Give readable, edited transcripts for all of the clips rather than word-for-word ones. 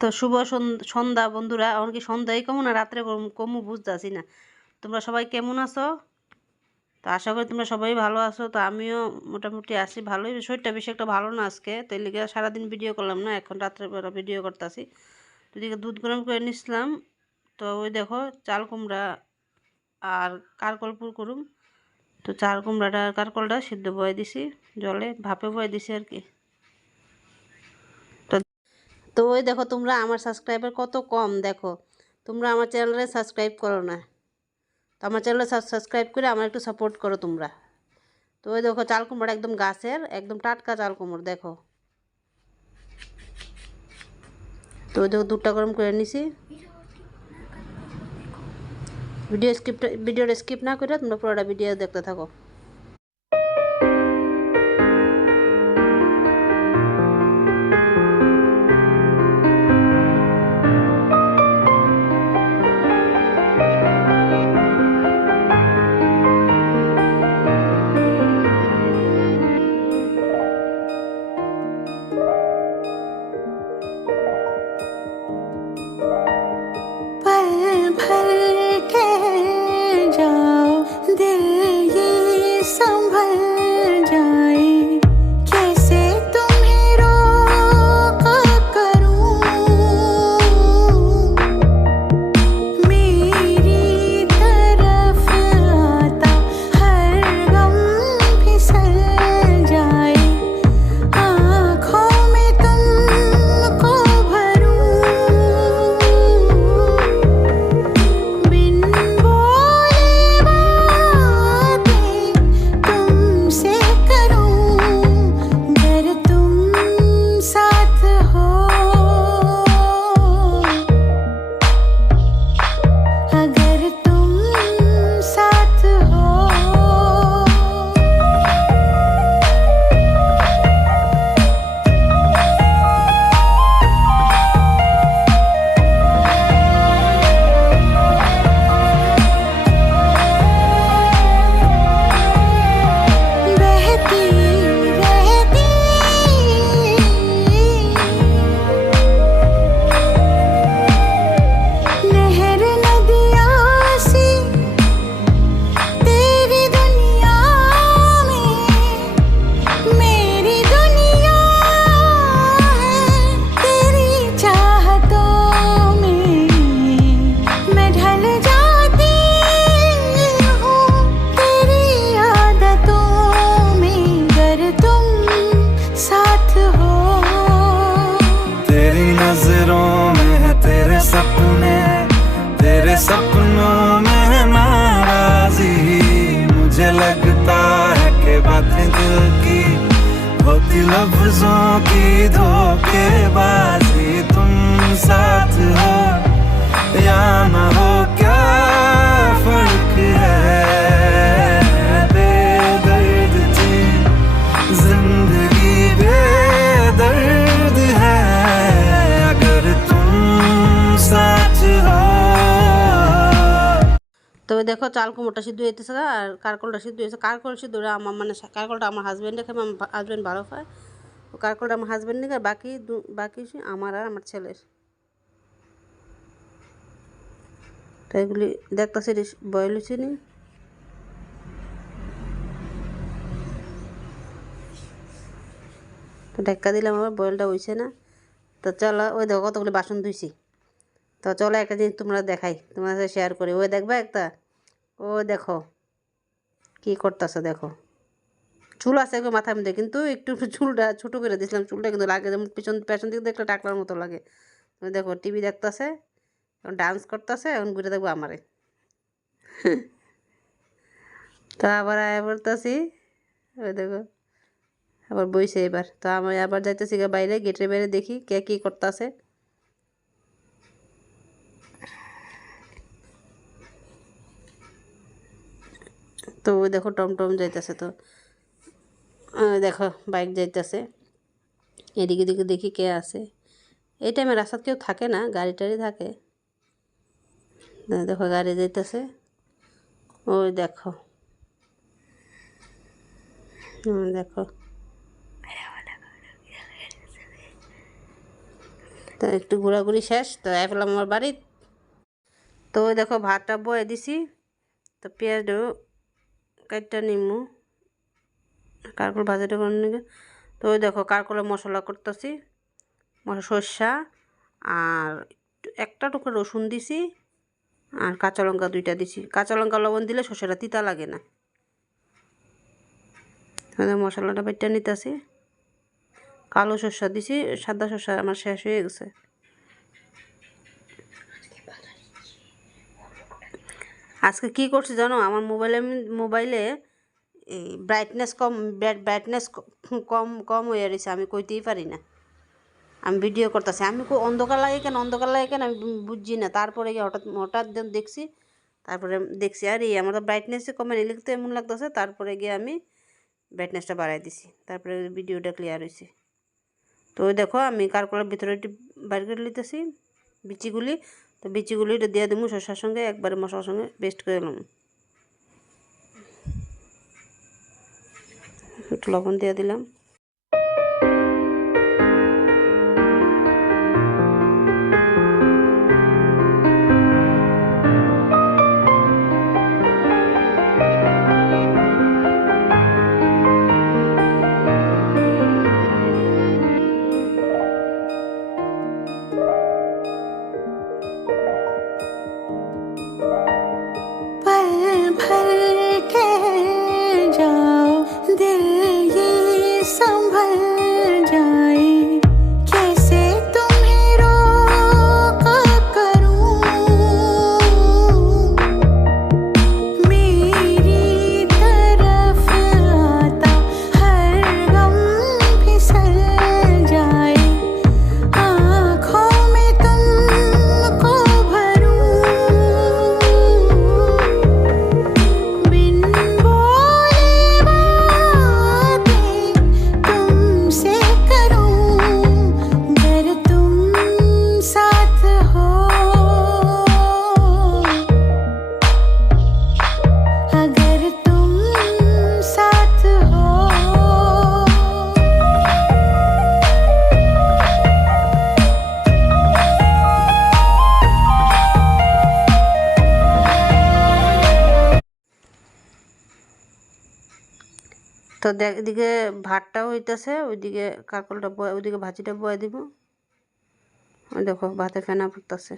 তো শুভ সন্ধ্যা বন্ধুরা। এখন কি সন্ধ্যায় কমু না রাত্রে কমু বুঝতেছি না। তোমরা সবাই কেমন আছো? তো আশা করি তোমরা সবাই ভালো আছো। তো আমিও মোটামুটি আছি ভালোই। শরীরটা বেশি একটা ভালো না আজকে, তো এই লিগে সারাদিন ভিডিও করলাম না, এখন রাত্রেবেলা ভিডিও করতেছি। তো এদিকে দুধ গরম করে নিছিলাম। তো ওই দেখো চাল কুমড়া আর কারকল পুর করুম। তো চাল কুমড়াটা আর কারকলটা সিদ্ধ বয়ে দিছি, জলে ভাপে বয়ে দিছি আর কি। তো ওই দেখো তোমরা আমার সাবস্ক্রাইবার কত কম, দেখো তোমরা আমার চ্যানেলে সাবস্ক্রাইব করো না। তো আমার চ্যানেলে সাবস্ক্রাইব করে আমার একটু সাপোর্ট করো তোমরা। তো ওই দেখো চাল কুমড়া একদম গাছের, একদম টাটকা চাল কুমড় দেখো। তো ওই দেখো দুধটা গরম করে নিছি। ভিডিওটা স্কিপ না করে তোমরা পুরোটা ভিডিও দেখতে থাকো। सपनों में नाराजी, मुझे लगता है कि बातें दिल की होती लफ्जों की धोखेबाजी। तुम साथ हो या ना हो क्या फर्क है, बेदर्द थी जिंदगी बेदर्द है अगर तुम साथ हो। তো দেখো চাল কুমড়োটা সিদ্ধ হইতেছে আর কারকলটা সিদ্ধ হয়েছে। কারকল সিদ্ধ আমার মানে কারকলটা আমার হাজব্যান্ডে খেয়ে আমার হাজব্যান্ড ভালো খায়। তো কারকলটা আমার হাজব্যান্ডে খায়, বাকি আমার আর আমার ছেলের। তো এগুলি দেখতেছি বয়েল হয়েছে নি। তো ঢাক্কা দিলাম, আবার বয়েলটা হয়েছে না। তো চলো ওই দেখো কতগুলি বাসন ধুইছি। তো চলো একটা জিনিস তোমরা দেখাই, তোমার সাথে শেয়ার করি। ওই দেখবা একটা, ও দেখো কি করতেছে, দেখো চুল আছে একটু মাথার মধ্যে, কিন্তু একটু চুলটা ছোটো করে দিয়েছিলাম। চুলটা কিন্তু লাগে যেমন পেছন দিকে দেখলে টাকলার মতো লাগে। তুমি দেখো টিভি দেখতেছে, এখন ডান্স করতেছে, এখন ঘুরে দেখবো আমারে। তো আবার আয়া পড়তেছি, ওই দেখো আবার বইছে এবার। তো আমি আবার যাইতেছি বাইরে, গেটের বাইরে দেখি কে কী করতেছে। তো ওই দেখো টমটম যাইতেছে, তো দেখো বাইক যাইতেছে। এদিকে দিকে দেখি কে আছে। এই টাইমে রাস্তায় কেউ থাকে না, গাড়ি টাড়ি থাকে। দেখো গাড়ি যাইতেছে, ওই দেখো দেখো তো একটু ঘোরাঘুরি শেষ, তো এলাম আমার বাড়ি। তো ওই দেখো ভাতটা বয়ে দিছি, তো পেঁয়াজও কাটটা নিমু কারকল ভাজাটা করে নিগে। তো ওই দেখো কারকলের মশলা করতেছি, সর্ষা আর একটা টুকরো রসুন দিছি, আর কাঁচা লঙ্কা 2টা দিছি। কাঁচা লঙ্কা লবণ দিলে সর্ষেটা তিতা লাগে না। মশলাটা বেটে নিতেছি, কালো সর্ষা দিছি, সাদা সর্ষা আমার শেষ হয়ে গেছে। আজকে কি করছি জানো, আমার মোবাইলে এই ব্রাইটনেস কম হয়ে রয়েছে, আমি কইতেই পারি না। আমি ভিডিও করতেছি, আমি অন্ধকার লাগে কেন আমি বুঝছি না। তারপরে গিয়ে হঠাৎ দেখছি, তারপরে দেখছি আর এই আমার তো ব্রাইটনেসে কমে নিলে তো এমন লাগতেছে। তারপরে গিয়ে আমি ব্রাইটনেসটা বাড়াই দিছি, তারপরে ভিডিওটা ক্লিয়ার হয়েছে। তো ওই দেখো আমি কারকলের ভিতরে একটু বাইর করে নিতেছি বিচিগুলি। তো বিচিগুলি এটা দিয়ে দেবো শসার সঙ্গে, একবারে মশলার সঙ্গে পেস্ট করে দিলাম। একটু লবণ দিয়ে দিলাম। पल भर ठहर जाओ, दिल ये संभल जाए, कैसे तुम्हें रोका करूं, मेरी तरफ आता हर गम फिसल जाए, आँखों में तुमको भरूं, बिन बोले बातें तुमसे करूं, अगर तुम साथ हो, अगर तुम साथ हो। তো এদিকে ভাতটাও হইতেছে, ওইদিকে কারকলটা ওইদিকে ভাজিটা বয়ে দিব। ওই দেখো ভাতে ফেনা পড়তেছে।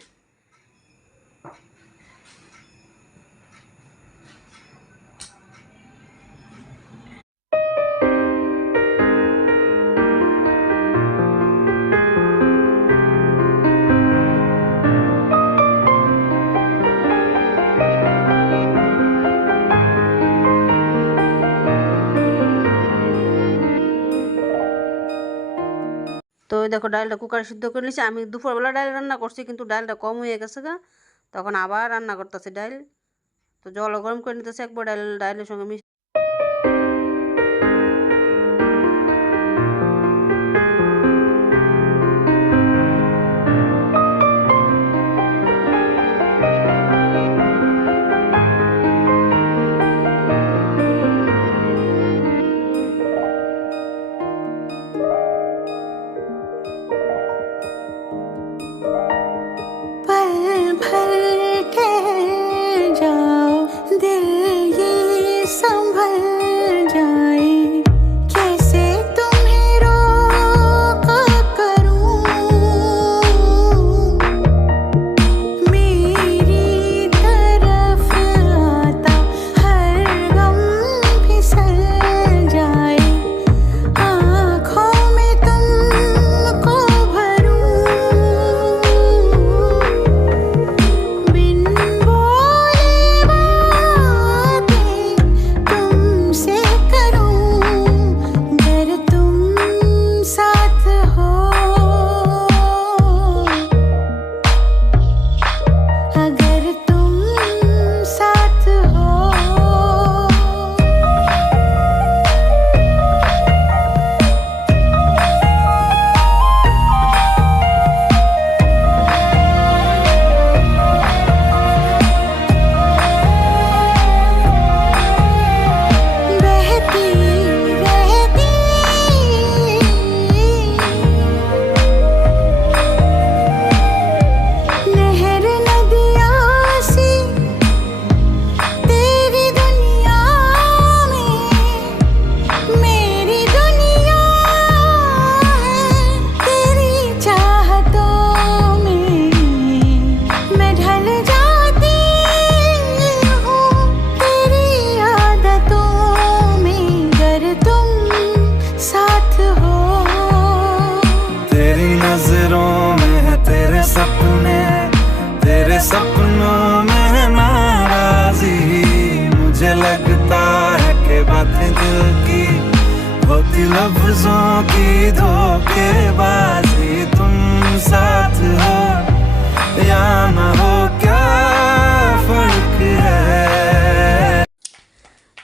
তো ওই দেখো ডালটা কুকারে সিদ্ধ করে নিয়েছি। আমি দুপুরবেলা ডাল রান্না করছি, কিন্তু ডালটা কম হয়ে গেছে গা, তখন আবার রান্না করতেছি ডাল। তো জল গরম করে নিতেছি একবার ডালের সঙ্গে মিশিয়ে। पल भर ठहर जाओ, दिल ये सम की धोखेबाजी, तुम साथ हो या ना हो क्या फर्क है।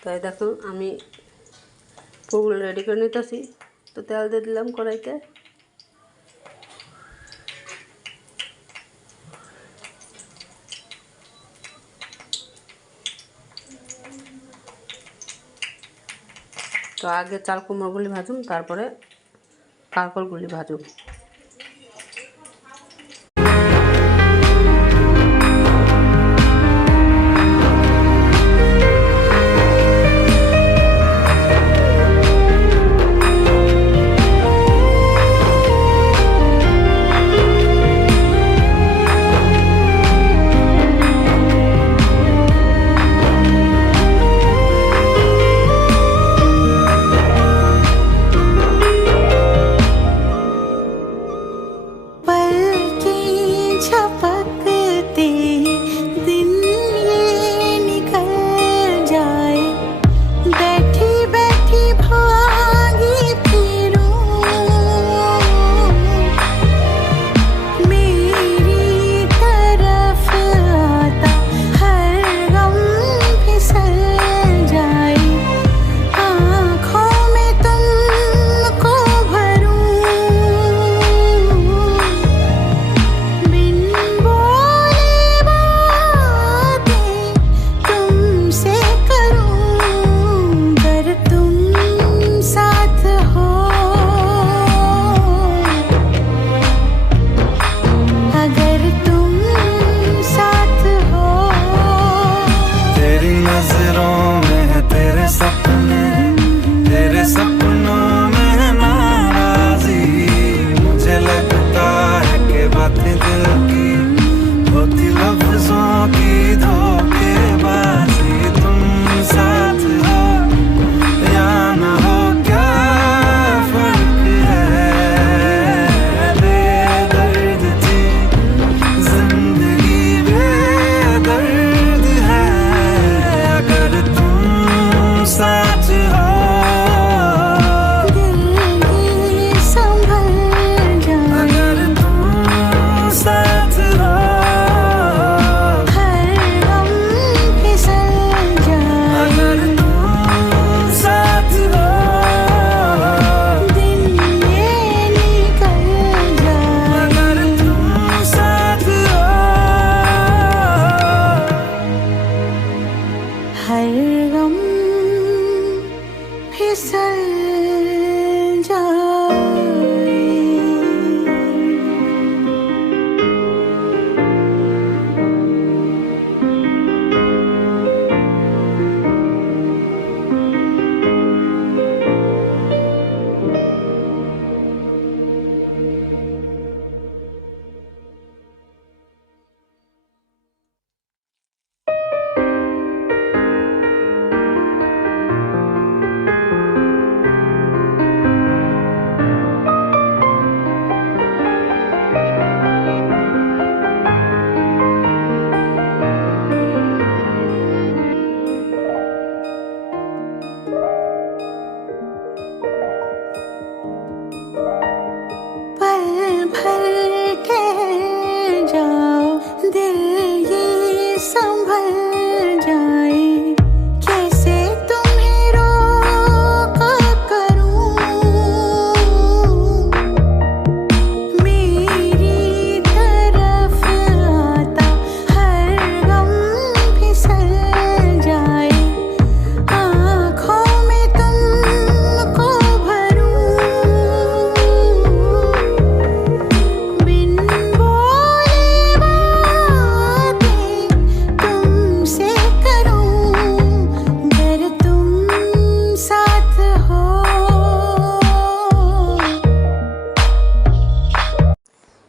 তাই দেখো আমি পুরগুলো রেডি করে নিতেছি। তো তেল দিয়ে দিলাম কড়াইতে। তো আগে চাল কুমড়োগুলি ভাজুন, তারপরে কাঁকরগুলি ভাজুন।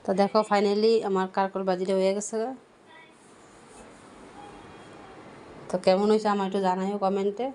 তো দেখো ফাইনালি আমার কারকল বাজিটা হয়ে গেছে। তো কেমন হয়েছে আমার একটু জানাইও কমেন্টে।